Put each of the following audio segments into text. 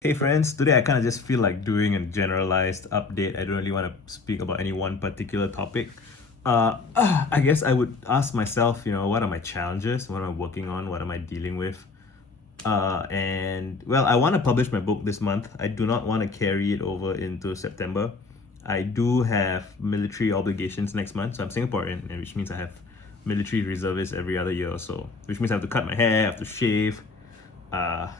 Hey friends, today I kind of just feel like doing a generalized update. I don't really want to speak about any one particular topic. I guess I would ask myself, what are my challenges? What am I working on? What am I dealing with? And well, I want to publish my book this month. I do not want to carry it over into September. I do have military obligations next month, so I'm Singaporean, and which means I have military reservists every other year or so, which means I have to cut my hair, I have to shave,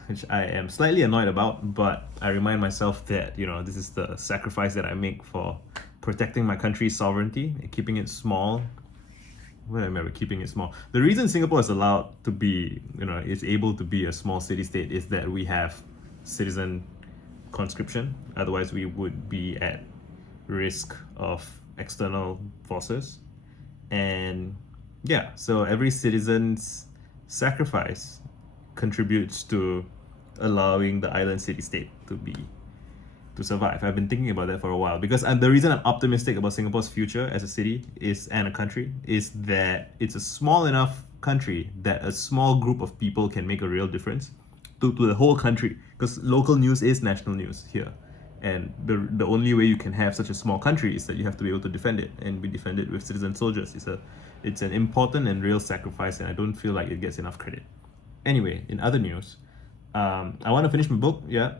which I am slightly annoyed about, but I remind myself that, this is the sacrifice that I make for protecting my country's sovereignty and keeping it small. Well, I remember keeping it small. The reason Singapore is allowed to be, is able to be a small city state is that we have citizen conscription. Otherwise, we would be at risk of external forces. And yeah, so every citizen's sacrifice contributes to allowing the island city state to survive. I've been thinking about that for a while because the reason I'm optimistic about Singapore's future as a city and a country is that it's a small enough country that a small group of people can make a real difference to the whole country, because local news is national news here. And the only way you can have such a small country is that you have to be able to defend it, and we defend it with citizen soldiers. It's an important and real sacrifice, and I don't feel like it gets enough credit. Anyway, in other news, I want to finish my book. Yeah,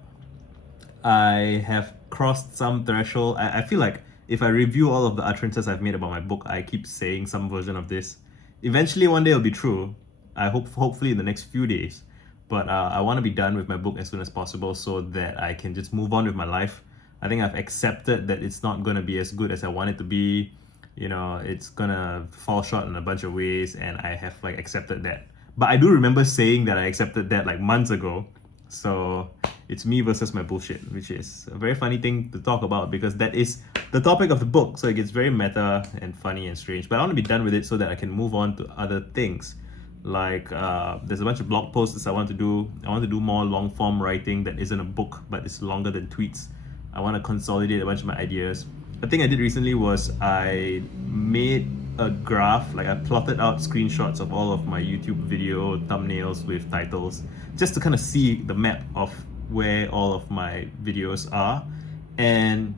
I have crossed some threshold. I feel like if I review all of the utterances I've made about my book, I keep saying some version of this. Eventually, one day it'll be true. I hopefully in the next few days. But I want to be done with my book as soon as possible so that I can just move on with my life. I think I've accepted that it's not going to be as good as I want it to be. It's gonna fall short in a bunch of ways, and I have like accepted that. But I do remember saying that I accepted that like months ago. So it's me versus my bullshit, which is a very funny thing to talk about because that is the topic of the book. So it gets very meta and funny and strange. But I want to be done with it so that I can move on to other things. Like there's a bunch of blog posts I want to do. I want to do more long form writing that isn't a book but it's longer than tweets. I want to consolidate a bunch of my ideas. The thing I did recently was I made a graph, like I plotted out screenshots of all of my YouTube video thumbnails with titles just to kind of see the map of where all of my videos are. And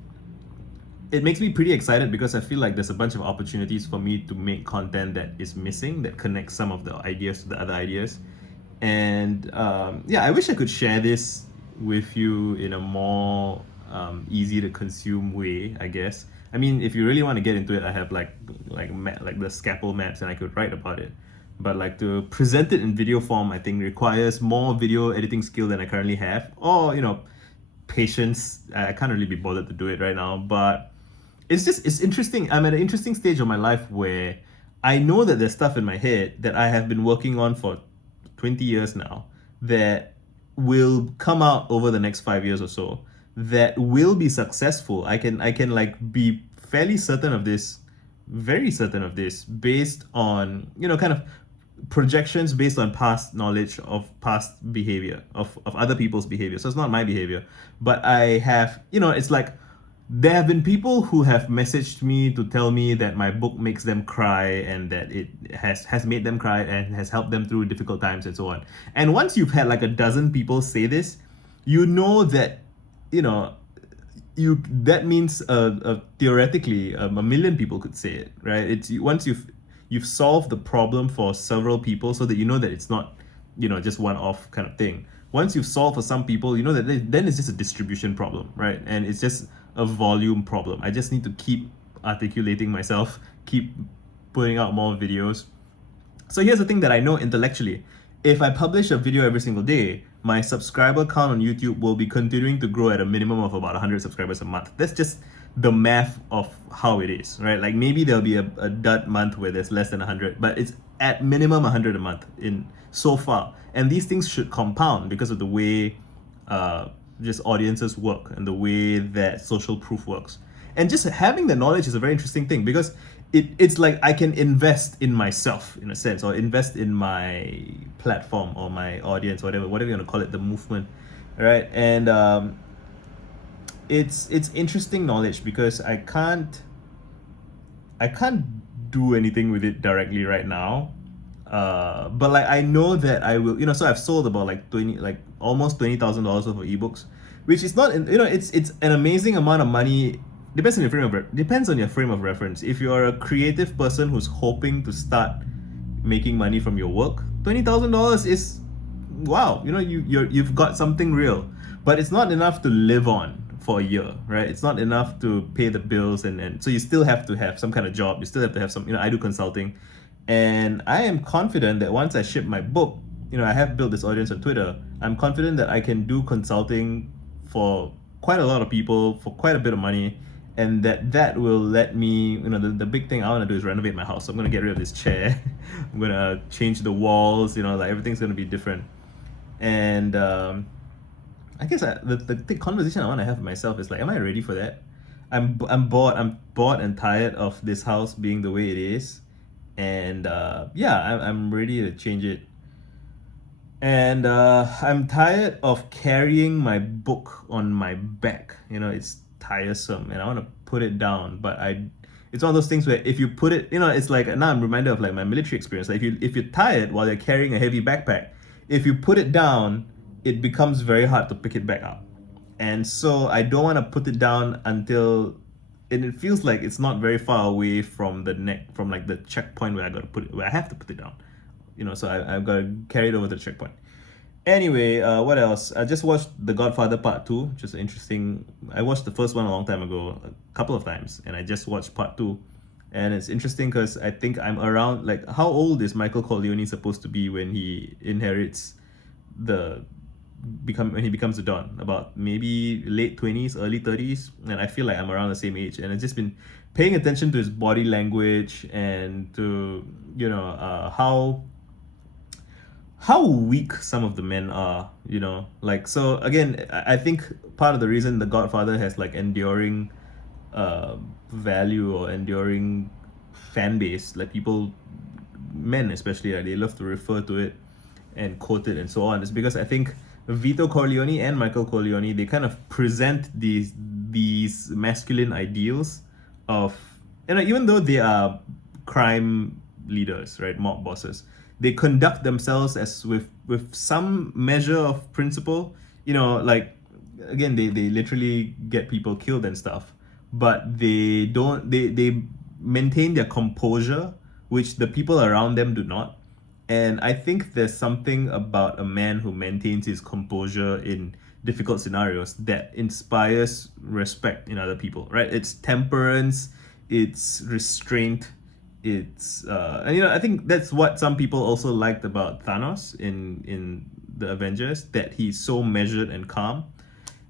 it makes me pretty excited because I feel like there's a bunch of opportunities for me to make content that is missing, that connects some of the ideas to the other ideas. And yeah, I wish I could share this with you in a more easy to consume way, I guess. I mean, if you really want to get into it, I have like the scalpel maps and I could write about it. But like to present it in video form, I think requires more video editing skill than I currently have, or patience. I can't really be bothered to do it right now, but it's interesting. I'm at an interesting stage of my life where I know that there's stuff in my head that I have been working on for 20 years now that will come out over the next 5 years or so, that will be successful. I can like be fairly certain of this, very certain of this, based on kind of projections based on past knowledge of past behavior of other people's behavior. So it's not my behavior, but I have, it's like there have been people who have messaged me to tell me that my book makes them cry and that it has made them cry and has helped them through difficult times and so on. And once you've had like a dozen people say this, you know that you know you that means theoretically a million people could say it, right? Once you've solved the problem for several people so that you know that it's not just one off kind of thing. Once you've solved for some people, you know that then it's just a distribution problem, right? And it's just a volume problem. I just need to keep articulating myself, keep putting out more videos. So here's the thing that I know intellectually. If I publish a video every single day, my subscriber count on YouTube will be continuing to grow at a minimum of about 100 subscribers a month. That's just the math of how it is, right? Like maybe there'll be a dud month where there's less than 100, but it's at minimum 100 a month in so far. And these things should compound because of the way just audiences work and the way that social proof works. And just having the knowledge is a very interesting thing because it's like I can invest in myself in a sense, or invest in my platform or my audience, whatever you want to call it, the movement, right? And it's interesting knowledge because I can't do anything with it directly right now. But like I know that I will, so I've sold about like almost $20,000 worth of ebooks. which is not, it's an amazing amount of money. Depends on your frame of reference. If you're a creative person who's hoping to start making money from your work, $20,000 is wow. You've got something real, but it's not enough to live on for a year, right? It's not enough to pay the bills, and so you still have to have some kind of job. You still have to have some. I do consulting, and I am confident that once I ship my book, I have built this audience on Twitter. I'm confident that I can do consulting for quite a lot of people for quite a bit of money, and that will let me, the big thing I want to do is renovate my house. So I'm going to get rid of this chair. I'm going to change the walls, like everything's going to be different. And I guess the conversation I want to have with myself is like, am I ready for that? I'm bored. I'm bored and tired of this house being the way it is, and yeah, I'm ready to change it. And I'm tired of carrying my book on my back. It's tiresome, and I want to put it down. But it's one of those things where if you put it, it's like, now I'm reminded of like my military experience. Like if you're tired while you're carrying a heavy backpack, if you put it down, it becomes very hard to pick it back up. And so I don't want to put it down until, and it feels like it's not very far away from from like the checkpoint where I have to put it down. So I've got to carry it over to the checkpoint. Anyway, what else? I just watched The Godfather Part 2, which is interesting. I watched the first one a long time ago, a couple of times, and I just watched Part 2. And it's interesting because I think I'm around, like, how old is Michael Corleone supposed to be when he inherits when he becomes a Don? About maybe late 20s, early 30s, and I feel like I'm around the same age. And I've just been paying attention to his body language and to, how weak some of the men are, like, so again, I think part of the reason The Godfather has like enduring value or enduring fan base, like men especially, they love to refer to it and quote it and so on, is because I think Vito Corleone and Michael Corleone, they kind of present these masculine ideals of, even though they are crime leaders, right, mob bosses, they conduct themselves as with some measure of principle. Like, again, they literally get people killed and stuff, but they don't they maintain their composure, which the people around them do not. And I think there's something about a man who maintains his composure in difficult scenarios that inspires respect in other people, right? It's temperance, it's restraint, it's and I think that's what some people also liked about Thanos in the Avengers, that he's so measured and calm.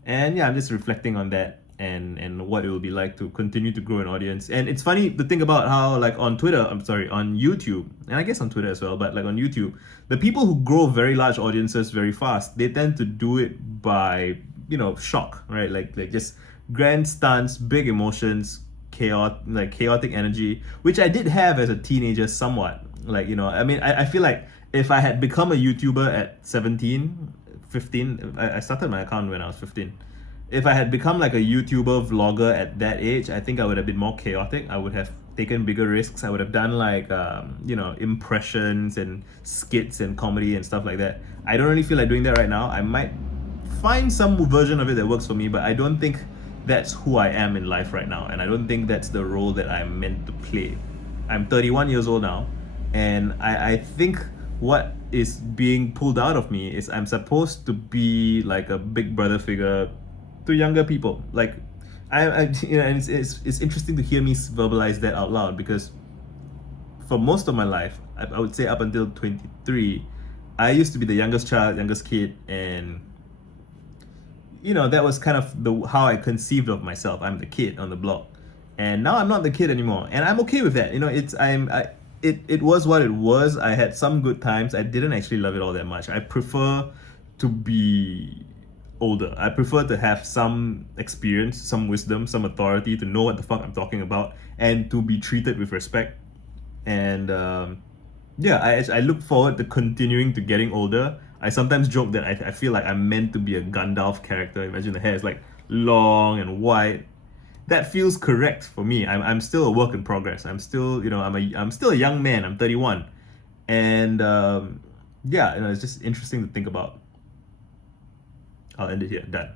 And yeah, I'm just reflecting on that and what it will be like to continue to grow an audience. And it's funny to think about how, like, on YouTube, and I guess on Twitter as well, but like on YouTube, the people who grow very large audiences very fast, they tend to do it by shock, right? Like just grand stunts, big emotions, chaotic energy, which I did have as a teenager somewhat. Like, I feel like if I had become a YouTuber at 17, 15, I started my account when I was 15. If I had become like a YouTuber vlogger at that age, I think I would have been more chaotic. I would have taken bigger risks. I would have done like impressions and skits and comedy and stuff like that. I don't really feel like doing that right now. I might find some version of it that works for me, but I don't think that's who I am in life right now, and I don't think that's the role that I'm meant to play. I'm 31 years old now, and I think what is being pulled out of me is I'm supposed to be like a big brother figure to younger people. Like, and it's interesting to hear me verbalize that out loud, because for most of my life, I would say up until 23, I used to be the youngest child, youngest kid, and that was kind of how I conceived of myself. I'm the kid on the block, and now I'm not the kid anymore, and I'm okay with that. It was what it was. I had some good times. I didn't actually love it all that much. I prefer to be older. I prefer to have some experience, some wisdom, some authority, to know what the fuck I'm talking about, and to be treated with respect. And yeah, I look forward to continuing to getting older. I sometimes joke that I feel like I'm meant to be a Gandalf character. Imagine the hair is like long and white. That feels correct for me. I'm still a work in progress. I'm still, I'm still a young man. I'm 31, and yeah, it's just interesting to think about. I'll end it here. Done.